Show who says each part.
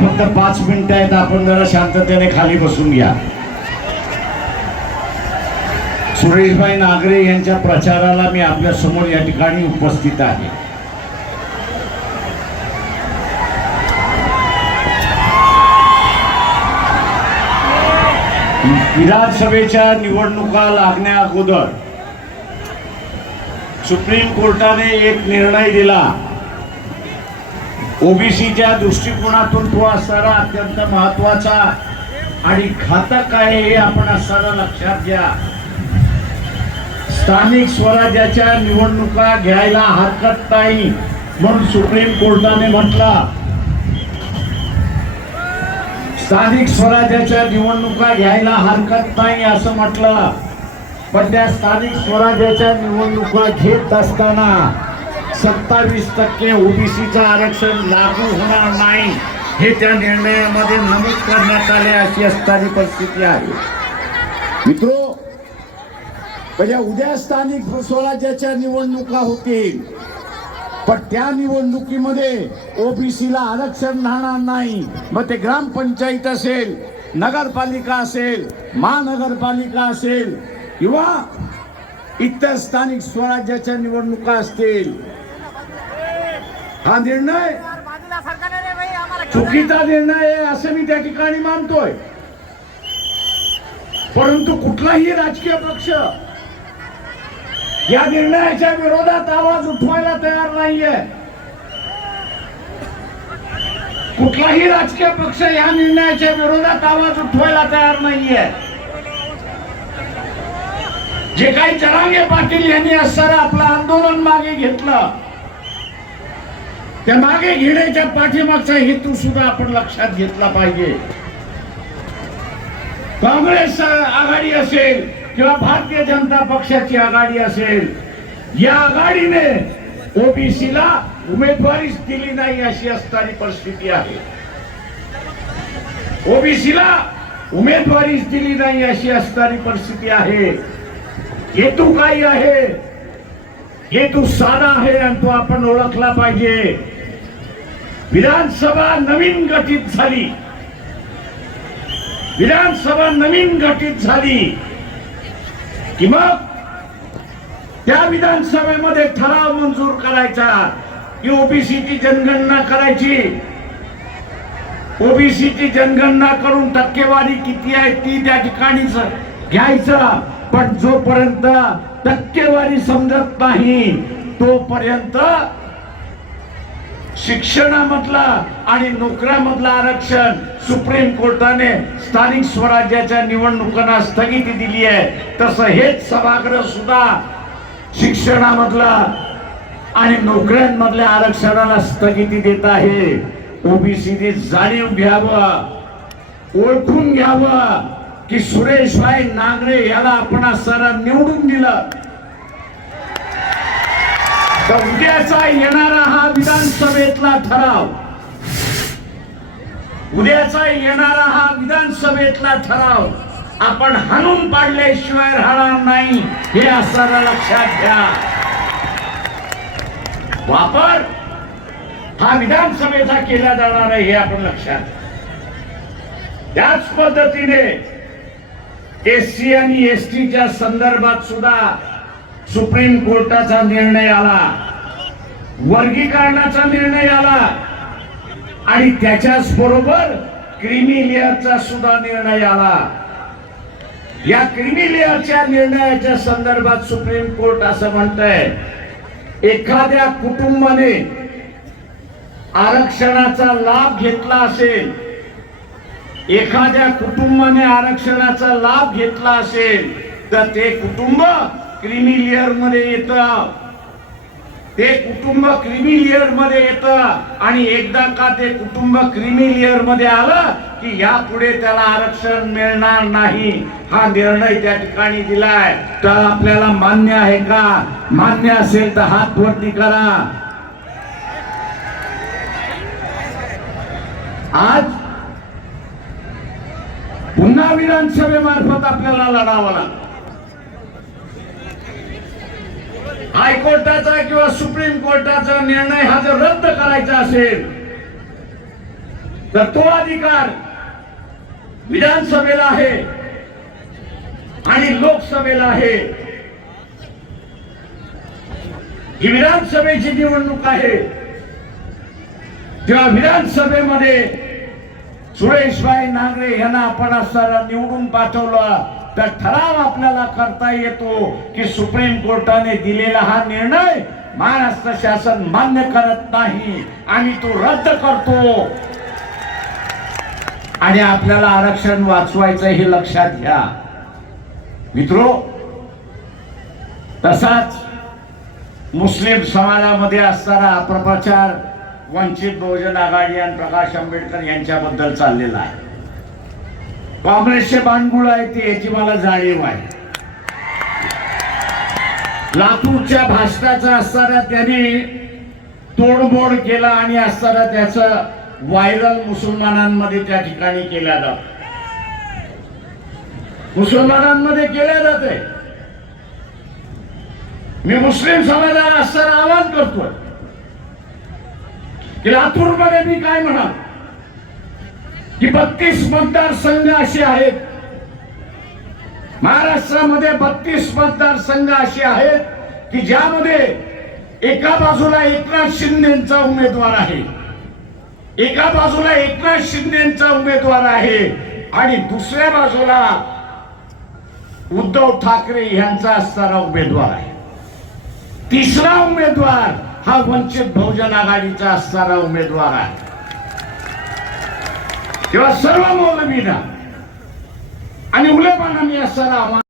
Speaker 1: फक्त पाच मिनिटं आहेत आपण जरा शांततेने खाली बसून घ्या. सुरेशभाई नागरे यांच्या प्रचाराला मी आपल्यासमोर या ठिकाणी उपस्थित आहे. विधानसभेच्या निवडणुका लागण्या अगोदर सुप्रीम कोर्टाने एक निर्णय दिला. ओबीसीच्या दृष्टिकोनातून तो असणारा अत्यंत महत्त्वाचा आणि घातक आहे हे आपण असताना लक्षात घ्या. स्थानिक स्वराज्याच्या निवडणुका घ्यायला हरकत नाही म्हणून सुप्रीम कोर्टाने म्हटला. स्थानिक स्वराज्याच्या निवडणुका घ्यायला हरकत नाही असं म्हटलं. पण त्या स्थानिक स्वराज्याच्या निवडणुका घेत असताना सत्तावीस टक्के ओबीसीचं आरक्षण लागू होणार नाही हे त्या निर्णयामध्ये नमूद करण्यात आले अशी असणारी परिस्थिती आहे. मित्रो म्हणजे उद्या स्थानिक स्वराज्याच्या निवडणुका होतील. पण त्या निवडणुकीमध्ये ओबीसीला आरक्षण राहणार नाही. मग ते ग्रामपंचायत असेल नगरपालिका असेल महानगरपालिका असेल किंवा इतर स्थानिक स्वराज्याच्या निवडणुका असतील हा निर्णय चुकीचा निर्णय आहे असं मी त्या ठिकाणी मानतोय. परंतु कुठलाही राजकीय पक्ष या निर्णयाच्या विरोधात आवाज उठवायला तयार नाहीये. कुठलाही राजकीय पक्ष या निर्णयाच्या विरोधात आवाज उठवायला तयार नाहीये. जे काही जरांगे पाटील यांनी असणारं आपलं आंदोलन मागे घेतलं त्या मागे घेण्याच्या पाठीमागचा हेतू सुद्धा आपण लक्षात घेतला पाहिजे. काँग्रेस आघाडी असेल किंवा भारतीय जनता पक्षाची आघाडी असेल या आघाडीने ओबीसीला उमेदवारीच दिली नाही अशी असणारी परिस्थिती आहे. ओबीसीला उमेदवारीच दिली नाही अशी असणारी परिस्थिती आहे. हेतू काही आहे. हे तू साधा आहे आणि तो आपण ओळखला पाहिजे. विधानसभा नवीन गठीत झाली. विधानसभा नवीन गठीत झाली. कि मग त्या विधानसभेमध्ये ठराव मंजूर करायचा. की ओबीसीची जनगणना करायची. ओबीसीची जनगणना करून टक्केवारी किती आहे ती त्या ठिकाणीच घ्यायचं. पण जोपर्यंत टक्केवारी समजत नाही. तोपर्यंत शिक्षणामधला आणि नोकऱ्यामधलं आरक्षण सुप्रीम कोर्टाने स्थानिक स्वराज्याच्या निवडणुकांना स्थगिती दिली आहे. तसं हेच सभागृह सुद्धा शिक्षणामधलं आणि नोकऱ्यांमधल्या आरक्षणाला स्थगिती देत आहे. ओबीसीने जाणीव घ्यावं ओळखून घ्यावं. की सुरेशभाई नागरे याला आपण सर निवडून दिलं. तर उद्याचा येणारा हा विधानसभेतला ठराव. उद्याचा येणारा हा विधानसभेतला ठराव. आपण हाणून पाडल्याशिवाय राहणार नाही हे असणारा लक्षात घ्या. वापर हा विधानसभेचा केला जाणार आहे हे आपण लक्षात घ्या. त्याच पद्धतीने एस सी आणि एस टीच्या संदर्भात सुद्धा सुप्रीम कोर्टाचा निर्णय आला. वर्गीकरणाचा निर्णय आला. आणि त्याच्याच बरोबर क्रिमी सुद्धा निर्णय आला. या क्रिमी लेअरच्या निर्णयाच्या संदर्भात सुप्रीम कोर्ट असं म्हणतंय एखाद्या कुटुंबाने आरक्षणाचा लाभ घेतला असेल एखाद्या कुटुंबाने आरक्षणाचा लाभ घेतला असेल तर ते कुटुंब क्रिमी मध्ये येत. ते कुटुंब क्रिमी मध्ये येत. आणि एकदा का ते कुटुंब क्रिमी मध्ये आलं की यापुढे त्याला आरक्षण मिळणार नाही. हा निर्णय त्या ठिकाणी दिलाय. तर आपल्याला मान्य आहे का? मान्य असेल तर हात वरती करा. आज पुन्हा विधानसभेमार्फत आपल्याला लढावा लागतं हायकोर्टाचा किंवा सुप्रीम कोर्टाचा निर्णय हा जर रद्द करायचा असेल तर तो अधिकार विधानसभेला आहे आणि लोकसभेला आहे. ही विधानसभेची निवडणूक आहे. तेव्हा विधानसभेमध्ये सुरेशभाई नांगरे यांना आपण असताना निवडून पाठवलं. तर ठराव आपल्याला करता येतो की सुप्रीम कोर्टाने दिलेला हा निर्णय महाराष्ट्र शासन मान्य करत नाही. आणि तो रद्द करतो. आणि आपल्याला आरक्षण वाचवायचं हे लक्षात घ्या. मित्रो तसाच मुस्लिम समाजामध्ये असणारा अपप्रचार वंचित बहुजन आघाडी आणि प्रकाश आंबेडकर यांच्याबद्दल चाललेला आहे. काँग्रेसचे बाणगुळ आहे ते याची मला जाणीव आहे. लातूरच्या भाषणाचा असताना त्यांनी तोडमोड केला आणि असताना त्याचं व्हायरल मुसलमानांमध्ये त्या ठिकाणी केल्या जात. मुसलमानांमध्ये केल्या जाते मी मुस्लिम समाजाला असताना आवाहन करतोय. की लातूरमध्ये मी काय म्हणाल? की बत्तीस मतदारसंघ असे आहेत. महाराष्ट्रामध्ये बत्तीस मतदारसंघ असे आहेत की ज्यामध्ये एका बाजूला एकनाथ शिंदेचा उमेदवार आहे. एका बाजूला एकनाथ शिंदेचा उमेदवार आहे आणि दुसऱ्या बाजूला उद्धव ठाकरे यांचा असणारा उमेदवार आहे. तिसरा उमेदवार हा वंचित बहुजन आघाडीचा असणारा उमेदवार आहे. तेव्हा सर्व मौलवीना आणि उलेमानांनी असणारा आव्हान